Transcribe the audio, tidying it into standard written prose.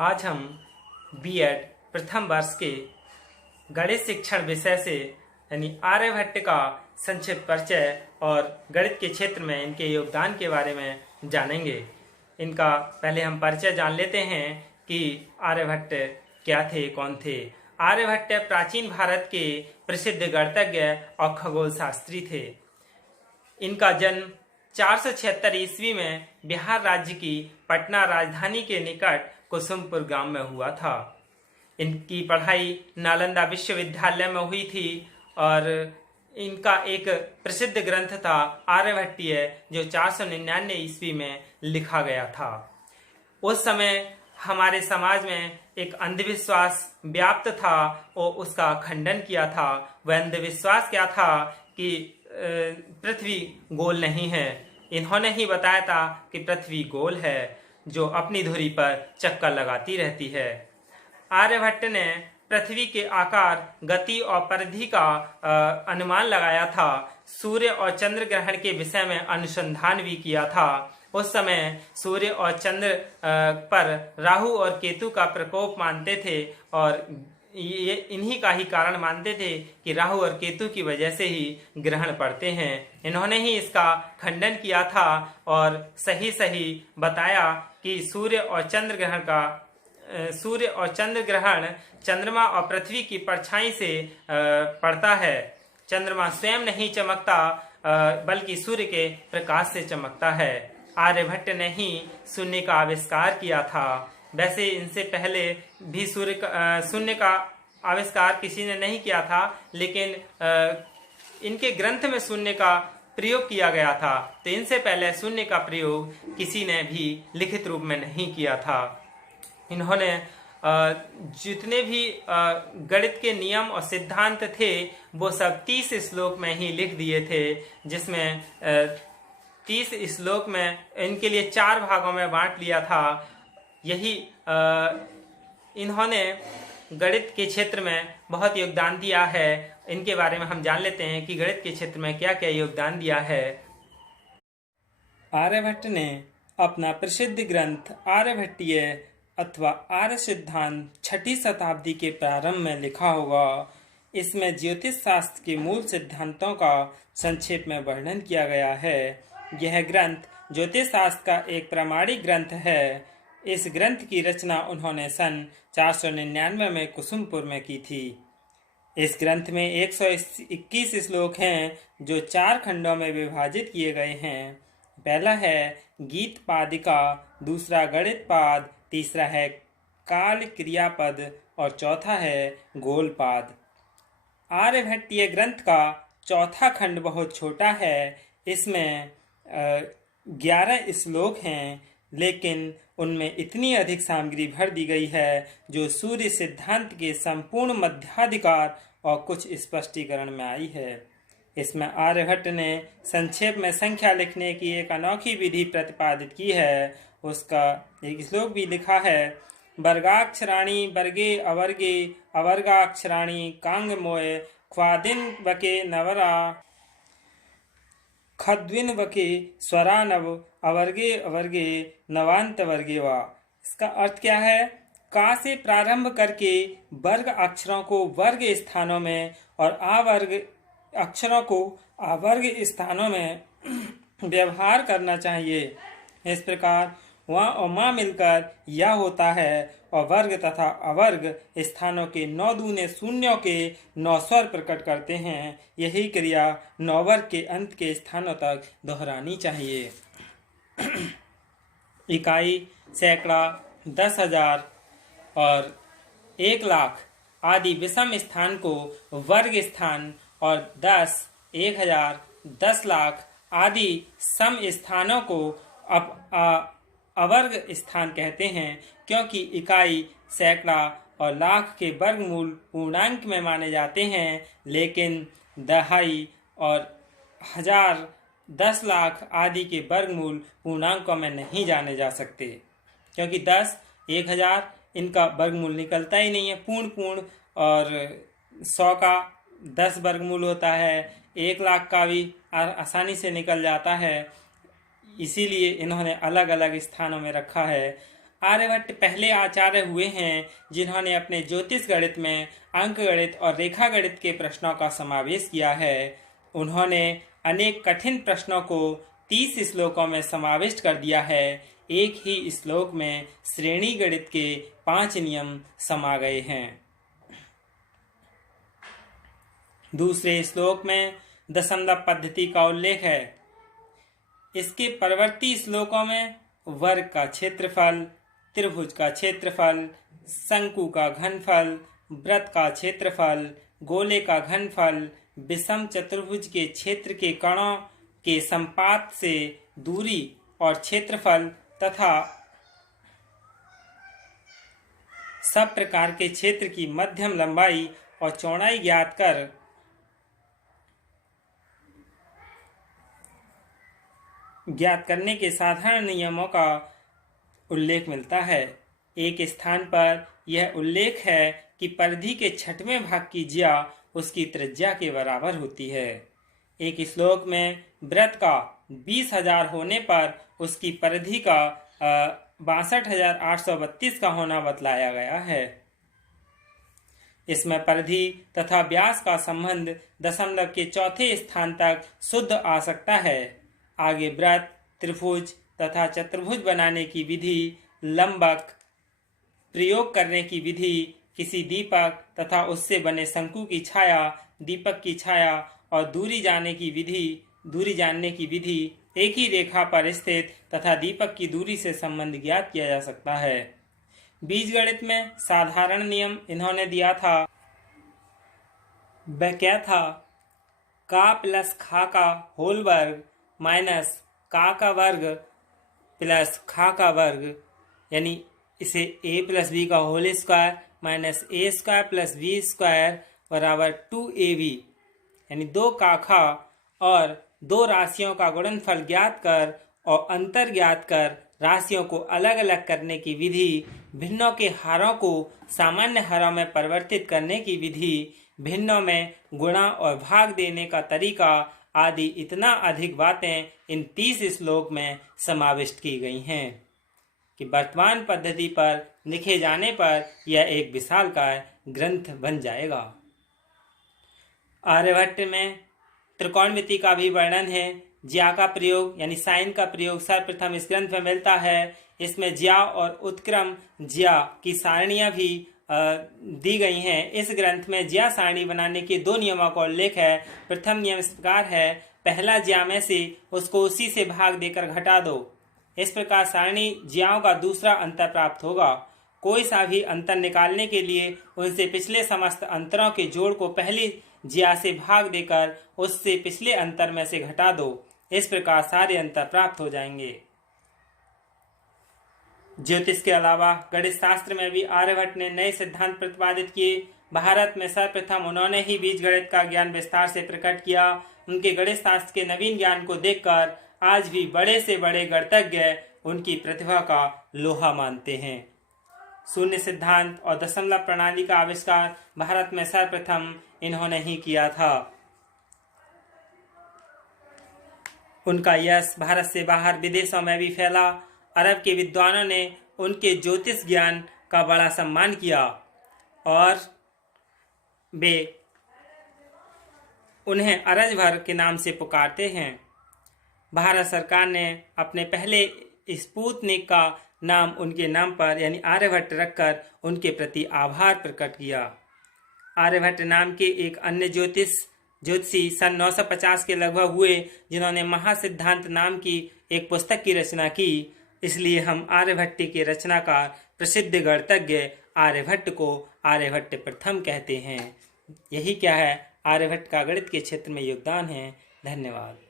आज हम बीएड प्रथम वर्ष के गणित शिक्षण विषय से यानी आर्यभट्ट का संक्षिप्त परिचय और गणित के क्षेत्र में इनके योगदान के बारे में जानेंगे। इनका पहले हम परिचय जान लेते हैं कि आर्यभट्ट क्या थे, कौन थे। आर्यभट्ट प्राचीन भारत के प्रसिद्ध गणितज्ञ और खगोल शास्त्री थे। इनका जन्म 476 ईस्वी में बिहार राज्य की पटना राजधानी के निकट कुसुमपुर गांव में हुआ था। इनकी पढ़ाई नालंदा विश्वविद्यालय में हुई थी और इनका एक प्रसिद्ध ग्रंथ था आर्यभट्टीय, जो 499 ईस्वी में लिखा गया था। उस समय हमारे समाज में एक अंधविश्वास व्याप्त था और उसका खंडन किया था। वह अंधविश्वास क्या था कि पृथ्वी गोल नहीं है। इन्होंने ही बताया था कि पृथ्वी गोल है, जो अपनी धुरी पर चक्कर लगाती रहती है। आर्यभट्ट ने पृथ्वी के आकार, गति और परिधि का अनुमान लगाया था। सूर्य और चंद्र ग्रहण के विषय में अनुसंधान भी किया था। उस समय सूर्य और चंद्र पर राहु और केतु का प्रकोप मानते थे और ये इन्हीं का ही कारण मानते थे कि राहु और केतु की वजह से ही ग्रहण पड़ते हैं। इन्होंने ही इसका खंडन किया था और सही बताया कि सूर्य और चंद्र ग्रहण चंद्रमा और पृथ्वी की परछाई से पड़ता है। चंद्रमा स्वयं नहीं चमकता बल्कि सूर्य के प्रकाश से चमकता है। आर्यभट्ट ने ही शून्य का आविष्कार किया था। वैसे इनसे पहले भी शून्य का आविष्कार किसी ने नहीं किया था, लेकिन इनके ग्रंथ में शून्य का प्रयोग किया गया था। तो इनसे पहले शून्य का प्रयोग किसी ने भी लिखित रूप में नहीं किया था। इन्होंने जितने भी गणित के नियम और सिद्धांत थे वो सब 30 श्लोक में ही लिख दिए थे, जिसमें 30 श्लोक में इनके लिए 4 भागों में बांट लिया था। यही इन्होंने गणित के क्षेत्र में बहुत योगदान दिया है। इनके बारे में हम जान लेते हैं कि गणित के क्षेत्र में क्या क्या योगदान दिया है। आर्यभट्ट ने अपना प्रसिद्ध ग्रंथ आर्यभट्टीय अथवा आर्य सिद्धांत 6ठी शताब्दी के प्रारंभ में लिखा होगा। इसमें ज्योतिष शास्त्र के मूल सिद्धांतों का संक्षेप में वर्णन किया गया है। यह ग्रंथ ज्योतिष शास्त्र का एक प्रामाणिक ग्रंथ है। इस ग्रंथ की रचना उन्होंने सन 499 में कुसुमपुर में की थी। इस ग्रंथ में 121 श्लोक हैं जो 4 खंडों में विभाजित किए गए हैं। पहला है गीत पादिका, दूसरा गणित पाद, तीसरा है काल क्रियापद और चौथा है गोलपाद। आर्यभट्टीय ग्रंथ का चौथा खंड बहुत छोटा है। इसमें 11 श्लोक हैं, लेकिन उनमें इतनी अधिक सामग्री भर दी गई है जो सूर्य सिद्धांत के संपूर्ण मध्याधिकार और कुछ स्पष्टीकरण में आई है। इसमें आर्यभट्ट ने संक्षेप में संख्या लिखने की एक अनोखी विधि प्रतिपादित की है। उसका एक श्लोक भी लिखा है, वर्गाक्षराणि वर्गे अवर्गे अवर्गाक्षराणि कांग मोय ख्वादिन वके नवरा खद्विन वके स्वरानव अवर्गे अवर्गे नवांत वर्गे वा। इसका अर्थ क्या है? का से प्रारंभ करके वर्ग अक्षरों को वर्ग स्थानों में और आवर्ग अक्षरों को आवर्ग स्थानों में व्यवहार करना चाहिए। इस प्रकार वहाँ और माँ मिलकर यह होता है और वर्ग तथा अवर्ग स्थानों के 9 दूने शून्यों के 9 स्वर प्रकट करते हैं। यही क्रिया 9 वर्ग के अंत के स्थानों तक दोहरानी चाहिए। इकाई, सैकड़ा, 10,000 और 1,00,000 आदि विषम स्थान को वर्ग स्थान और 10, 1,000, 10,00,000 आदि सम स्थानों को अवर्ग स्थान कहते हैं, क्योंकि इकाई, सैकड़ा और लाख के वर्गमूल पूर्णांक में माने जाते हैं, लेकिन दहाई और 1000, 10,00,000 आदि के वर्गमूल पूर्णांकों में नहीं जाने जा सकते, क्योंकि 10, 1,000 इनका वर्गमूल निकलता ही नहीं है पूर्ण और 100 का 10 वर्गमूल होता है, 1,00,000 का भी आसानी से निकल जाता है। इसीलिए इन्होंने अलग अलग स्थानों में रखा है। आर्यभट्ट पहले आचार्य हुए हैं जिन्होंने अपने ज्योतिष गणित में अंक गणित और रेखा गणित के प्रश्नों का समावेश किया है। उन्होंने अनेक कठिन प्रश्नों को 30 श्लोकों में समाविष्ट कर दिया है। एक ही श्लोक में श्रेणी गणित के 5 नियम समा गए हैं। दूसरे श्लोक में दशमलव पद्धति का उल्लेख है। इसके परवर्ती श्लोकों में वर्ग का क्षेत्रफल, त्रिभुज का क्षेत्रफल, शंकु का घनफल, वृत्त का क्षेत्रफल, गोले का घनफल, विषम चतुर्भुज के क्षेत्र के कणों के संपात से दूरी और क्षेत्रफल तथा सब प्रकार के क्षेत्र की मध्यम लंबाई और चौड़ाई ज्ञात करने के साधारण नियमों का उल्लेख मिलता है। एक स्थान पर यह उल्लेख है कि परिधि के 6वें भाग की ज्या उसकी त्रिज्या के बराबर होती है। एक श्लोक में वृत्त का 20,000 होने पर उसकी परिधि का 62,832 का होना बतलाया गया है। इसमें परिधि तथा व्यास का संबंध दशमलव के चौथे स्थान तक शुद्ध आ सकता है। आगे वृत्त, त्रिभुज तथा चतुर्भुज बनाने की विधि, लंबक प्रयोग करने की विधि, किसी दीपक तथा उससे बने शंकु की छाया, दीपक की छाया और दूरी जानने की विधि, एक ही रेखा पर स्थित तथा दीपक की दूरी से संबंध ज्ञात किया जा सकता है। बीजगणित में साधारण नियम इन्होंने दिया था। वह क्या था? का प्लस खा का होल वर्ग माइनस का वर्ग प्लस खा का वर्ग, यानी इसे a प्लस बी का whole square minus a square plus b square बराबर 2ab, यानी 2 का खा और 2 राशियों का गुणनफल ज्ञात कर और अंतर ज्ञात कर राशियों को अलग अलग करने की विधि, भिन्नों के हारों को सामान्य हारों में परिवर्तित करने की विधि, भिन्नों में गुणा और भाग देने का तरीका आदि इतना अधिक बातें इन 30 श्लोक में समाविष्ट की गई हैं कि वर्तमान पद्धति पर लिखे जाने पर यह एक विशालकाय ग्रंथ बन जाएगा। आर्यभट्ट में त्रिकोणमिति का भी वर्णन है। ज्या का प्रयोग यानी साइन का प्रयोग सर्वप्रथम इस ग्रंथ में मिलता है। इसमें ज्या और उत्क्रम ज्या की सारणियां भी दी गई हैं। इस ग्रंथ में ज्या सारणी बनाने के 2 नियमों का उल्लेख है। प्रथम नियम इस प्रकार है, पहला ज्या में से उसको उसी से भाग देकर घटा दो। इस प्रकार सारणी ज्याओं का दूसरा अंतर प्राप्त होगा। कोई सा भी अंतर निकालने के लिए उनसे पिछले समस्त अंतरों के जोड़ को पहली ज्या से भाग देकर उससे पिछले अंतर में से घटा दो। इस प्रकार सारे अंतर प्राप्त हो जाएंगे। ज्योतिष के अलावा गणित शास्त्र में भी आर्यभट्ट ने नए सिद्धांत प्रतिपादित किए। भारत में सर्वप्रथम उन्होंने ही बीज गणित का ज्ञान विस्तार से प्रकट किया। उनके गणित शास्त्र के नवीन ज्ञान को देखकर आज भी बड़े से बड़े गणितज्ञ उनकी प्रतिभा का लोहा मानते हैं। शून्य सिद्धांत और दशमलव प्रणाली का आविष्कार भारत में सर्वप्रथम इन्होंने ही किया था। उनका यश भारत से बाहर विदेशों में भी फैला। अरब के विद्वानों ने उनके ज्योतिष ज्ञान का बड़ा सम्मान किया और वे उन्हें अरजभर के नाम से पुकारते हैं। भारत सरकार ने अपने पहले स्पुतनिक का नाम उनके नाम पर यानी आर्यभट्ट रखकर उनके प्रति आभार प्रकट किया। आर्यभट्ट नाम के एक अन्य ज्योतिषी सन 950 के लगभग हुए, जिन्होंने महासिद्धांत नाम की एक पुस्तक की रचना की। इसलिए हम आर्यभट्ट के रचनाकार प्रसिद्ध गणितज्ञ आर्यभट्ट को आर्यभट्ट प्रथम कहते हैं। यही क्या है, आर्यभट्ट का गणित के क्षेत्र में योगदान है। धन्यवाद।